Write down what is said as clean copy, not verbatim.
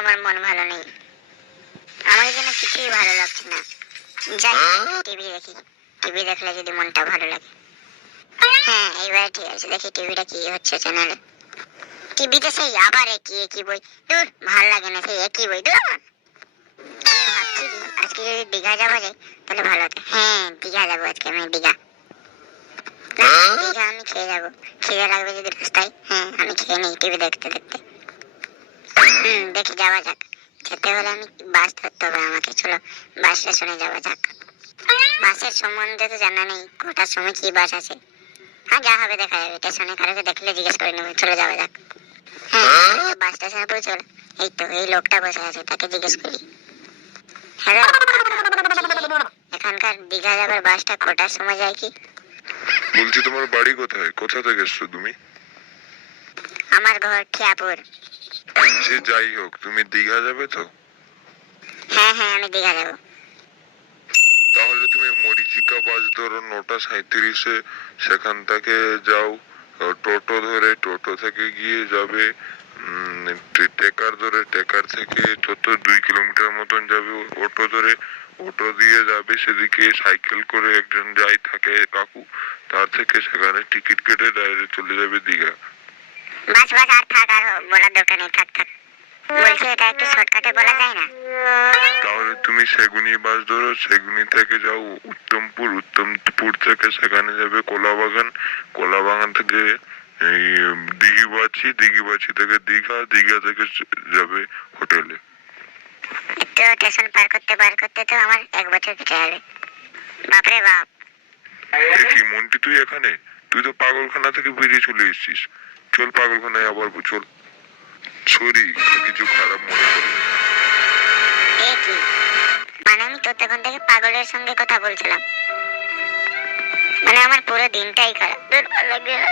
আমার মন ভালো নেই, আমার যেন কিছুই ভালো লাগছে না। যাই টিভি দেখি, টিভি দেখলে যদি মনটা ভালো লাগে। হ্যাঁ এইবার ঠিক আছে, দেখি টিভিটা কি হচ্ছে চ্যানেলে। টিভিতে সেই আবার একই বই, দূর ভাল লাগে না, সেই একই বই দূর। আমি ভাবছি আজকে যদি দীঘা যাওয়া যায় তাহলে ভালো হতো। হ্যাঁ দীঘা যাবো আজকে আমি, দীঘা দীঘা আমি খেয়ে যাবো, খিদে লাগবে যদি রাস্তায়। হ্যাঁ আমি খেয়ে নিই টিভি দেখতে দেখতে। দেখি যাওয়া যাক। যেতে হলে আমি বাস ধরতে হবে আমাকে, চলো বাস স্টেশনে যাওয়া যাক। বাসের সম্বন্ধে তো জানা নেই, কটার সময় কি বাস আছে। হ্যাঁ যা হবে দেখা যাবে, স্টেশনে কারোকে দেখলে জিজ্ঞেস করে নেবো, চলে যাওয়া যাক। হ্যাঁ বাস স্টেশনে পৌঁছে গেল, এই তো এই লোকটা বসে আছে, তাকে জিজ্ঞেস করি। হ্যালো এখানকার দীঘা যাবার বাসটা কটার সময় যায় কি? বলছি তোমার বাড়ি কোথায়, কোথা থেকে এসছো তুমি? আমার ঘর খিয়াপুর। সে যাই হোক, তুমি দীঘা যাবে তো? হ্যাঁ হ্যাঁ আমি দীঘা যাবো। তাহলে তুমি মরীচিকা বাস ধরো 9:37-এ, সেখান থেকে যাও টোটো ধরে, টোটো থেকে গিয়ে যাবে টেকার ধরে, টেকার থেকে যত 2 কিলোমিটার মতন যাবে অটো ধরে, অটো দিয়ে যাবে সেদিকে, সাইকেল করে একজন যাই থাকে কাকু, তার থেকে সেখানে টিকিট কেটে ডাইরেক্ট চলে যাবে দীঘা। বাস বাস আর থাক, আর বলার দরকার নেই, থাক থাক। বলছি এটা একটু শর্টকাটে বলা যায় না? তাহলে তুমি সেগুনি বাস ধরো, সেগুনি থেকে যাও উত্তমপুর, উত্তমপুর থেকে সেখানে যাবে কোলাবাগান, কোলাবাগান থেকে এই দিঘিবাছি, দিঘিবাছি থেকে দীঘা, দীঘা থেকে যাবে হোটেলে। একটু স্টেশন পার করতে তো আমার 1 বছর কেটে যাবে, বাপরে বাপ। দেখি মন্টি তুই এখানে, তুই তো পাগলখানা থেকে বেরিয়ে চলে এসেছিস। চল পাগলখানায় আবার চল। সরি, কিছু খারাপ মনে করবি না। এ কি মানে, আমি তো তখন থেকে পাগলের সঙ্গে কথা বলছিলাম, মানে আমার পুরো দিনটাই খারাপ, ভালো লাগছে না।